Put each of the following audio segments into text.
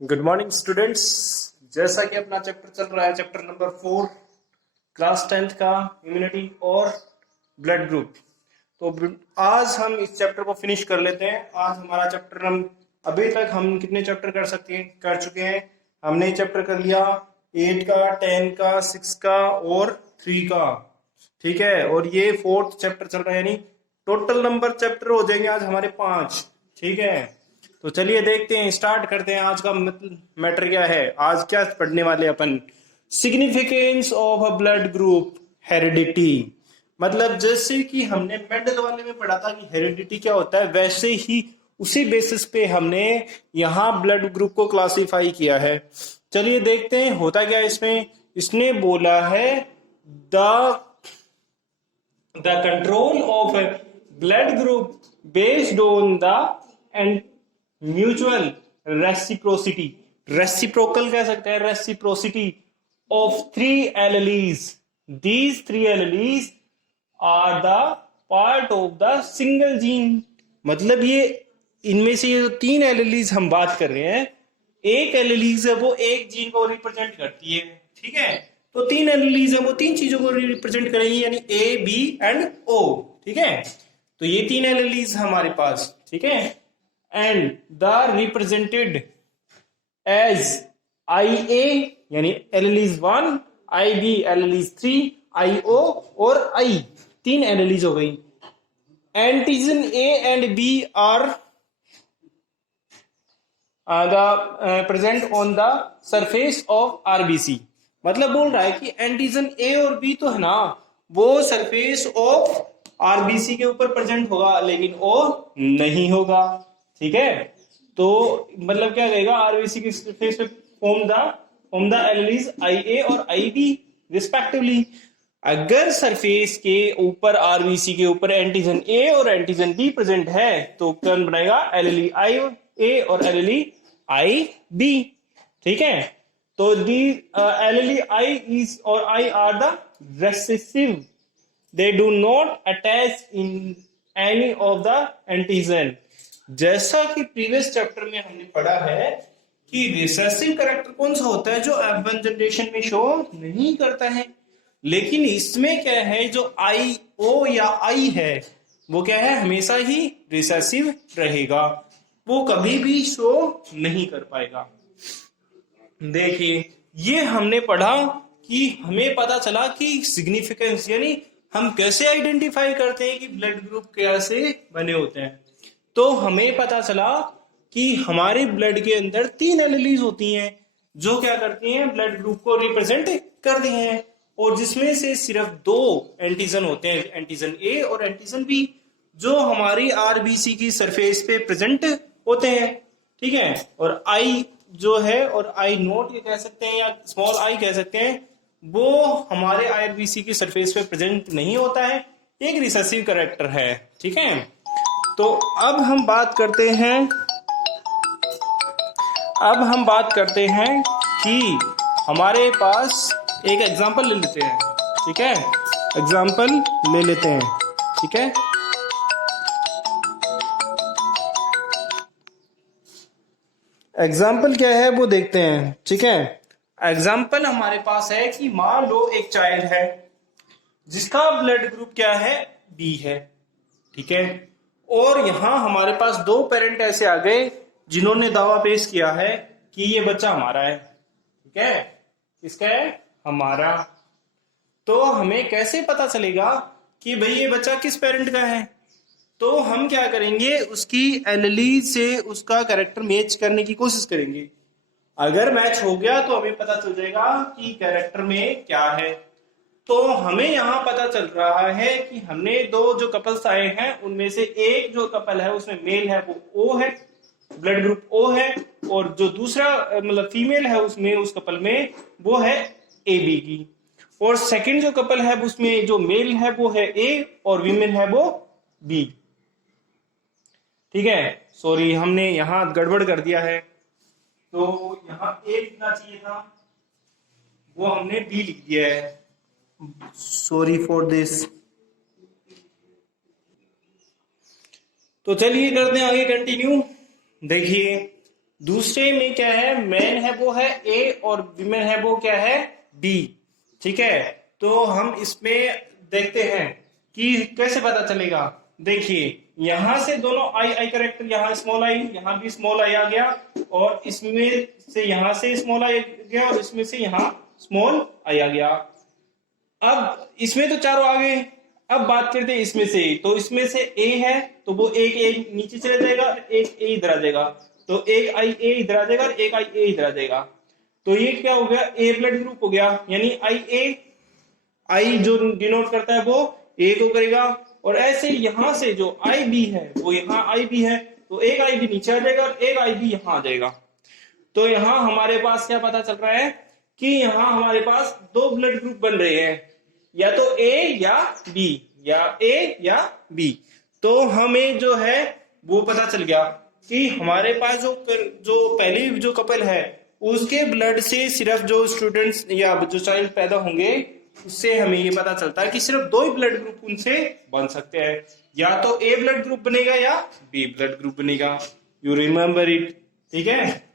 Good morning students. जैसा कि अपना चैप्टर चल रहा है, चैप्टर नंबर 4 क्लास 10th का इम्यूनिटी और ब्लड ग्रुप। तो आज हम इस चैप्टर को फिनिश कर लेते हैं। आज हमारा चैप्टर अभी तक हम कितने चैप्टर कर चुके हैं। हमने चैप्टर कर लिया 8 का, 10 का, 6 का और 3 का। ठीक है, और ये 4th चैप्टर चल रहा है, यानी टोटल नंबर चैप्टर हो जाएंगे आज हमारे 5। ठीक है, तो चलिए देखते हैं, स्टार्ट करते हैं। आज का मैटर क्या है, आज क्या पढ़ने वाले अपन। Significance of a blood group, heredity. मतलब जैसे कि हमने मेंडल वाले में पढ़ा था कि हेरिडिटी क्या होता है, वैसे ही उसी बेसिस पे हमने यहाँ ब्लड ग्रुप को क्लासिफाई किया है। चलिए देखते हैं होता क्या है इसमें। इसने बोला है the control of a blood group based on the and mutual reciprocity, reciprocal कह सकते हैं, reciprocity of three alleles. These three alleles are the part of the single gene. मतलब ये इनमें से ये जो 3 एलिलीज हम बात कर रहे हैं, एक एलिलीज है वो एक जीन को रिप्रेजेंट करती है। ठीक है, तो 3 एलिलीज है वो 3 चीजों को रिप्रेजेंट करेंगी, यानी ए, बी एंड ओ। ठीक है, तो ये 3 एलिलीज हमारे पास। ठीक है, and the represented as I A, यानी एलिलीज 1, आई बी एलिलीज 3, आई ओ और आई, 3 एलिलीज हो गई। Antigen A and B are present on the surface of RBC. मतलब बोल रहा है कि एंटीजन ए और बी तो है ना, वो सरफेस ऑफ आरबीसी के ऊपर प्रेजेंट होगा, लेकिन ओ नहीं होगा। ठीक है, तो मतलब क्या कहेगा, आरबीसी की सरफेस पे फॉर्म द एलिलीज आई ए और आई बी रिस्पेक्टिवली। अगर सरफेस के ऊपर आरबीसी के ऊपर एंटीजन ए और एंटीजन बी प्रेजेंट है तो कौन बनेगा, एलिली आई ए और एलिली आई बी। ठीक है, तो दी एलिली आई इज और I R the recessive, they do not attach in any of the antigen. जैसा कि प्रीवियस चैप्टर में हमने पढ़ा है कि रिसेसिव कैरेक्टर कौन सा होता है, जो F1 जनरेशन में शो नहीं करता है। लेकिन इसमें क्या है, जो आई ओ या आई है वो क्या है, हमेशा ही रिसेसिव रहेगा, वो कभी भी शो नहीं कर पाएगा। देखिए, ये हमने पढ़ा कि हमें पता चला कि सिग्निफिकेंस, यानी हम कैसे आइडेंटिफाई करते हैं कि ब्लड ग्रुप कैसे बने होते हैं। तो हमें पता चला कि हमारे ब्लड के अंदर 3 एलिलीज होती हैं जो क्या करती हैं, ब्लड ग्रुप को रिप्रेजेंट करती हैं, और जिसमें से सिर्फ 2 एंटीजन होते हैं, एंटीजन ए और एंटीजन बी, जो हमारी आरबीसी की सरफेस पे प्रेजेंट होते हैं। ठीक है, और आई जो है और आई नोट ये कह सकते हैं या स्मॉल आई कह सकते हैं, वो हमारे आरबीसी की सरफेस पे प्रेजेंट नहीं होता है, एक रिसेसिव कैरेक्टर है। ठीक है, तो अब हम बात करते हैं कि हमारे पास एक एग्जांपल ले लेते हैं। ठीक है, एग्जांपल ले लेते हैं। ठीक है, एग्जाम्पल क्या है वो देखते हैं। ठीक है, एग्जाम्पल हमारे पास है कि मान लो एक चाइल्ड है जिसका ब्लड ग्रुप क्या है, बी है। ठीक है, और यहां हमारे पास 2 पेरेंट ऐसे आ गए जिन्होंने दावा पेश किया है कि ये बच्चा हमारा है। ठीक है, किसका है, हमारा। तो हमें कैसे पता चलेगा कि भाई ये बच्चा किस पेरेंट का है, तो हम क्या करेंगे, उसकी एलिली से उसका कैरेक्टर मैच करने की कोशिश करेंगे। अगर मैच हो गया तो हमें पता चल जाएगा कि कैरेक्टर में क्या है। तो हमें यहाँ पता चल रहा है कि हमने 2 जो कपल्स आए हैं उनमें से एक जो कपल है उसमें मेल है वो ओ है, ब्लड ग्रुप ओ है, और जो दूसरा मतलब फीमेल है उसमें, उस कपल में वो है ए बी की, और सेकंड जो कपल है उसमें जो मेल है वो है ए और वीमेन है वो बी। ठीक है, सॉरी हमने यहां गड़बड़ कर दिया है, तो यहां ए लिखना चाहिए था, वो हमने बी लिख दिया है, सॉरी फॉर दिस। तो चलिए करते हैं आगे कंटिन्यू। देखिए, दूसरे में क्या है, मैन है वो है ए और वीमेन है वो क्या है बी। ठीक है, तो हम इसमें देखते हैं कि कैसे पता चलेगा। देखिए यहां से दोनों आई आई करेक्टर, यहाँ स्मॉल आई, यहाँ भी स्मॉल आई आ गया, और इसमें से यहां से स्मॉल आई गया, और इसमें से यहाँ स्मॉल आई आ गया। अब इसमें तो चारों आ गए। अब बात करते हैं इसमें से, तो इसमें से ए है तो वो एक ए नीचे चले जाएगा, एक ए इधर आ जाएगा, तो एक आई ए इधर आ जाएगा और एक आई ए इधर आ जाएगा। तो ये क्या हो गया, ए ब्लड ग्रुप हो गया, यानी आई ए, आई जो डिनोट करता है वो ए को करेगा, और ऐसे यहां से जो आई बी है वो यहाँ आई बी है, तो एक आई बी नीचे आ जाएगा और एक आई बी यहां आ जाएगा। तो यहां हमारे पास क्या पता चल रहा है कि यहां हमारे पास दो ब्लड ग्रुप बन रहे हैं, या तो ए या बी, या ए या बी। तो हमें जो है वो पता चल गया कि हमारे पास जो पहली जो कपल है उसके ब्लड से सिर्फ जो स्टूडेंट्स या जो चाइल्ड पैदा होंगे उससे हमें ये पता चलता है कि सिर्फ दो ही ब्लड ग्रुप उनसे बन सकते हैं, या तो ए ब्लड ग्रुप बनेगा या बी ब्लड ग्रुप बनेगा। यू रिमेम्बर इट, ठीक है।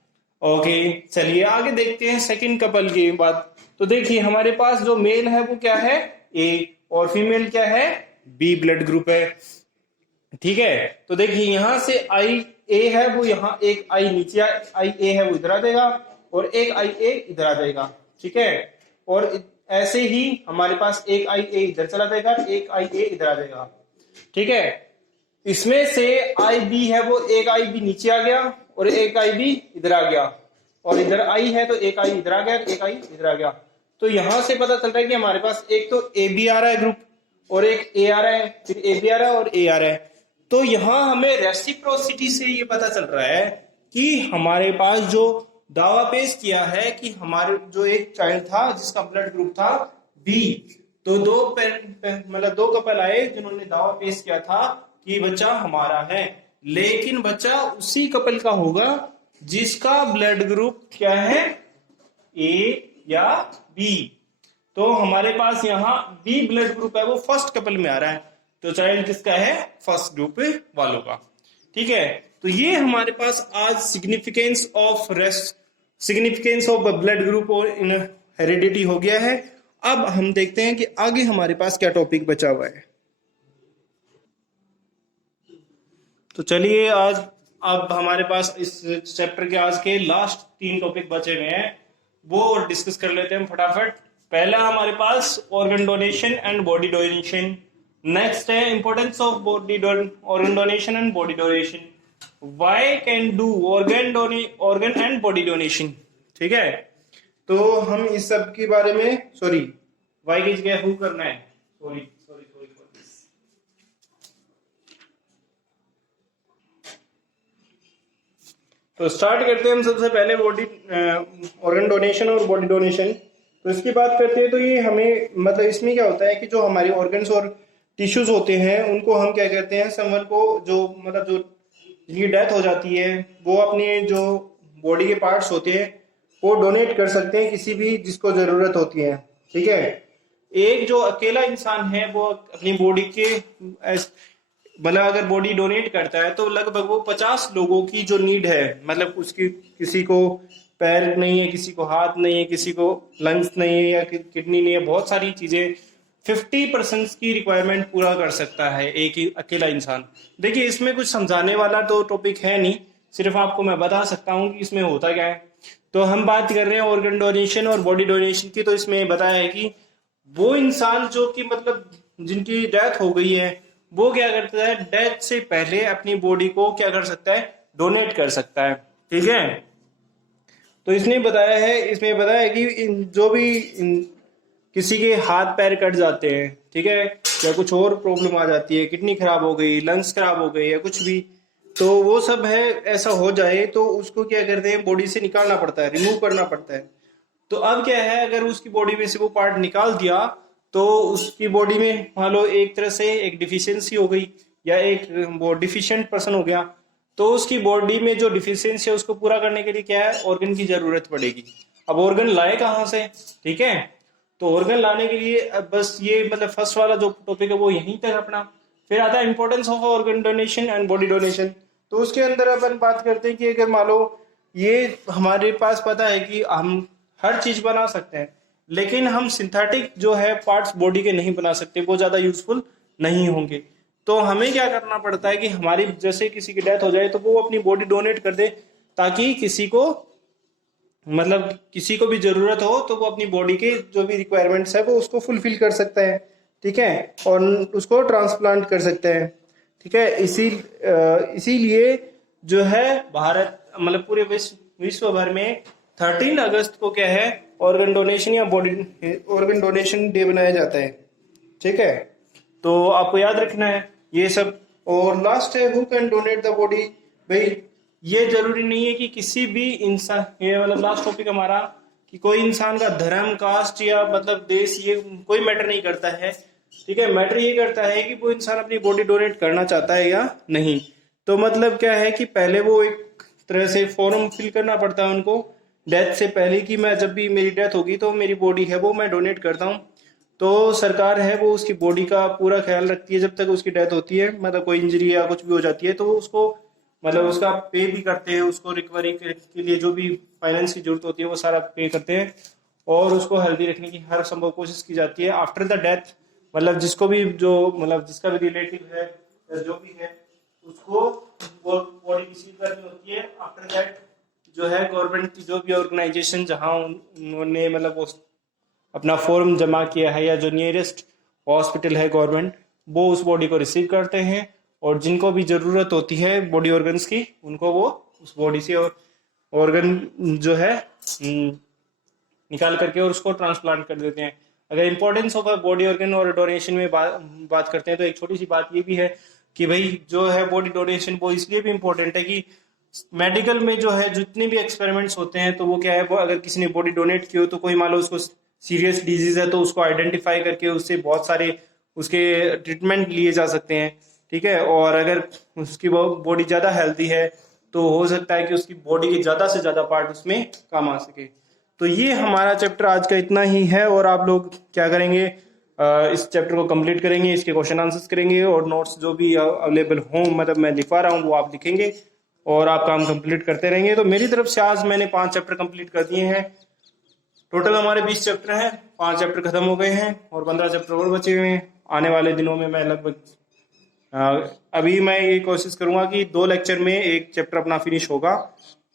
ओके चलिए आगे देखते हैं सेकंड कपल की बात। तो देखिए हमारे पास जो मेल है वो क्या है ए, और फीमेल क्या है बी ब्लड ग्रुप है। ठीक है, तो देखिए यहां से आई ए है वो यहाँ एक आई नीचे आई ए है वो इधर आ जाएगा, और एक आई ए इधर आ जाएगा। ठीक है, और ऐसे ही हमारे पास एक आई ए इधर चला जाएगा, एक आई ए इधर आ जाएगा। ठीक है, इसमें से आई बी है वो एक आई बी नीचे आ गया और एक आई बी इधर आ गया, और इधर आई है तो एक आई इधर आ गया, एक आई इधर आ गया। तो यहां से पता चल रहा है कि हमारे पास एक तो ए बी आ रहा है ग्रुप, और एक ए आ रहा है, फिर ए बी आ रहा है और ए आ रहा है। तो यहां हमें रेसिप्रोसिटी से ये पता चल रहा है कि हमारे पास जो दावा पेश किया है कि हमारे जो एक चाइल्ड था जिसका ब्लड ग्रुप था बी, तो मतलब दो कपल आए जिन्होंने दावा पेश किया था कि बच्चा हमारा है, लेकिन बच्चा उसी कपल का होगा जिसका ब्लड ग्रुप क्या है ए या बी। तो हमारे पास यहाँ बी ब्लड ग्रुप है वो फर्स्ट कपल में आ रहा है, तो चाइल्ड किसका है फर्स्ट ग्रुप वालों का। ठीक है, तो ये हमारे पास आज सिग्निफिकेंस ऑफ ब्लड ग्रुप और इन हेरिडिटी हो गया है। अब हम देखते हैं कि आगे हमारे पास क्या टॉपिक बचा हुआ है। तो चलिए आज अब हमारे पास इस चैप्टर के आज के लास्ट 3 टॉपिक बचे हुए हैं, वो डिस्कस कर लेते हैं फटाफट। पहला हमारे पास organ donation and body donation. Next है importance of organ donation and body donation. Why can do organ and body donation. ठीक है, तो हम इस सब के बारे में व्हाई की जगह हु करना है, सॉरी तो स्टार्ट करते हैं हम सबसे पहले बॉडी ऑर्गन डोनेशन और बॉडी डोनेशन। तो इसकी बात करते हैं तो ये हमें मतलब इसमें क्या होता है कि जो हमारे ऑर्गन्स और टिश्यूज होते हैं उनको हम क्या कहते हैं, समवन को जो मतलब जो जिनकी डेथ हो जाती है वो अपने जो बॉडी के पार्ट्स होते हैं वो डोनेट कर सकते हैं किसी भी जिसको जरूरत होती है। ठीक है, एक जो अकेला इंसान है वो अपनी बॉडी के मतलब अगर बॉडी डोनेट करता है तो लगभग वो 50 लोगों की जो नीड है, मतलब उसकी किसी को पैर नहीं है, किसी को हाथ नहीं है, किसी को लंग्स नहीं है या किडनी नहीं है, बहुत सारी चीजें 50% की रिक्वायरमेंट पूरा कर सकता है एक ही अकेला इंसान। देखिए इसमें कुछ समझाने वाला तो टॉपिक है नहीं, सिर्फ आपको मैं बता सकता हूँ कि इसमें होता क्या है। तो हम बात कर रहे हैं ऑर्गन डोनेशन और बॉडी डोनेशन की। तो इसमें बताया है कि वो इंसान जो कि मतलब जिनकी डेथ हो गई है वो क्या करता है, डेथ से पहले अपनी बॉडी को क्या कर सकता है, डोनेट कर सकता है। ठीक है, तो इसमें बताया है कि जो भी किसी के हाथ पैर कट जाते हैं, ठीक है, या कुछ और प्रॉब्लम आ जाती है, किडनी खराब हो गई, लंग्स खराब हो गई या कुछ भी, तो वो सब है ऐसा हो जाए तो उसको क्या करते हैं, बॉडी से निकालना पड़ता है, रिमूव करना पड़ता है। तो अब क्या है, अगर उसकी बॉडी में से वो पार्ट निकाल दिया तो उसकी बॉडी में मान लो एक तरह से एक डिफिशियंसी हो गई या एक वो डिफिशिएंट पर्सन हो गया, तो उसकी बॉडी में जो डिफिशियंसी है उसको पूरा करने के लिए क्या है, ऑर्गन की जरूरत पड़ेगी। अब ऑर्गन लाए कहाँ से, ठीक है, तो ऑर्गन लाने के लिए अब बस ये मतलब फर्स्ट वाला जो टॉपिक है वो यहीं तक अपना। फिर आता है importance of organ donation and body donation. तो उसके अंदर अपन बात करते हैं कि अगर मान लो ये हमारे पास पता है कि हम हर चीज बना सकते हैं, लेकिन हम सिंथेटिक जो है पार्ट्स बॉडी के नहीं बना सकते, वो ज्यादा यूजफुल नहीं होंगे। तो हमें क्या करना पड़ता है कि हमारी जैसे किसी की डेथ हो जाए तो वो अपनी बॉडी डोनेट कर दे, ताकि किसी को मतलब किसी को भी जरूरत हो तो वो अपनी बॉडी के जो भी रिक्वायरमेंट्स है वो उसको फुलफिल कर सकता है, ठीक है, और उसको ट्रांसप्लांट कर सकते हैं, ठीक है। इसीलिए जो है भारत मतलब पूरे विश्व भर में 13 अगस्त को क्या है ऑर्गन डोनेशन या बॉडी ऑर्गन डोनेशन डे बनाया जाता है, ठीक है। तो आपको याद रखना है ये सब। और लास्ट है who can donate the body. भाई ये जरूरी नहीं है कि किसी भी इंसान, ये मतलब लास्ट टॉपिक हमारा कि कोई इंसान का धर्म, कास्ट या मतलब देश, ये कोई मैटर नहीं करता है, ठीक है। मैटर ये करता है कि वो इंसान अपनी बॉडी डोनेट करना चाहता है या नहीं। तो मतलब क्या है कि पहले वो एक तरह से फॉर्म फिल करना पड़ता है उनको डेथ से पहले कि मैं जब भी मेरी डेथ होगी तो मेरी बॉडी है वो मैं डोनेट करता हूँ। तो सरकार है वो उसकी बॉडी का पूरा ख्याल रखती है जब तक उसकी डेथ होती है, मतलब कोई इंजरी या कुछ भी हो जाती है तो वो उसको मतलब उसका पे भी करते हैं, उसको रिकवरी के लिए जो भी फाइनेंस की जरूरत होती है वो सारा पे करते हैं, और उसको हेल्दी रखने की हर संभव कोशिश की जाती है आफ्टर द डेथ। मतलब जिसको भी जो मतलब जिसका भी रिलेटिव है या जो भी है उसको वो बॉडी रिसीव करनी होती है। आफ्टर दैट जो है गवर्नमेंट की जो भी ऑर्गेनाइजेशन जहाँ उन्होंने मतलब वो अपना फॉर्म जमा किया है या जो नियरेस्ट हॉस्पिटल है गवर्नमेंट, वो उस बॉडी को रिसीव करते हैं, और जिनको भी ज़रूरत होती है बॉडी ऑर्गन्स की उनको वो उस बॉडी से ऑर्गन जो है निकाल करके और उसको ट्रांसप्लांट कर देते हैं। अगर इंपॉर्टेंस ऑफ बॉडी ऑर्गन और डोनेशन में बात करते हैं तो एक छोटी सी बात ये भी है कि भाई जो है बॉडी डोनेशन वो इसलिए भी इम्पोर्टेंट है कि मेडिकल में जो है जितने भी एक्सपेरिमेंट्स होते हैं तो वो क्या है, वो अगर किसी ने बॉडी डोनेट की हो तो कोई मान लो उसको सीरियस डिजीज है तो उसको आइडेंटिफाई करके उससे बहुत सारे उसके ट्रीटमेंट लिए जा सकते हैं, ठीक है। और अगर उसकी बॉडी ज़्यादा हेल्दी है तो हो सकता है कि उसकी बॉडी के ज़्यादा से ज़्यादा पार्ट उसमें काम आ सके। तो ये हमारा चैप्टर आज का इतना ही है, और आप लोग क्या करेंगे इस चैप्टर को कंप्लीट करेंगे, इसके क्वेश्चन आंसर्स करेंगे, और नोट्स जो भी अवेलेबल हों मतलब मैं लिखवा रहा हूँ वो आप लिखेंगे और आप काम कंप्लीट करते रहेंगे। तो मेरी तरफ से आज मैंने 5 चैप्टर कंप्लीट कर दिए हैं। टोटल हमारे 20 चैप्टर हैं, 5 चैप्टर खत्म हो गए हैं और 15 चैप्टर और बचे हुए हैं। आने वाले दिनों में मैं लगभग अभी मैं ये कोशिश करूंगा कि 2 लेक्चर में एक चैप्टर अपना फिनिश होगा।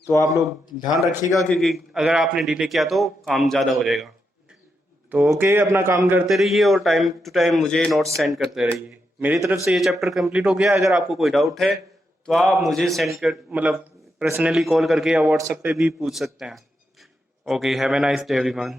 तो आप लोग ध्यान रखिएगा क्योंकि अगर आपने डिले किया तो काम ज़्यादा हो जाएगा। तो ओके, अपना काम करते रहिए और टाइम टू टाइम मुझे नोट्स सेंड करते रहिए। मेरी तरफ से ये चैप्टर कंप्लीट हो गया। अगर आपको कोई डाउट है तो आप मुझे सेंड कर मतलब पर्सनली कॉल करके या व्हाट्सएप पे भी पूछ सकते हैं। Okay, have a nice day everyone.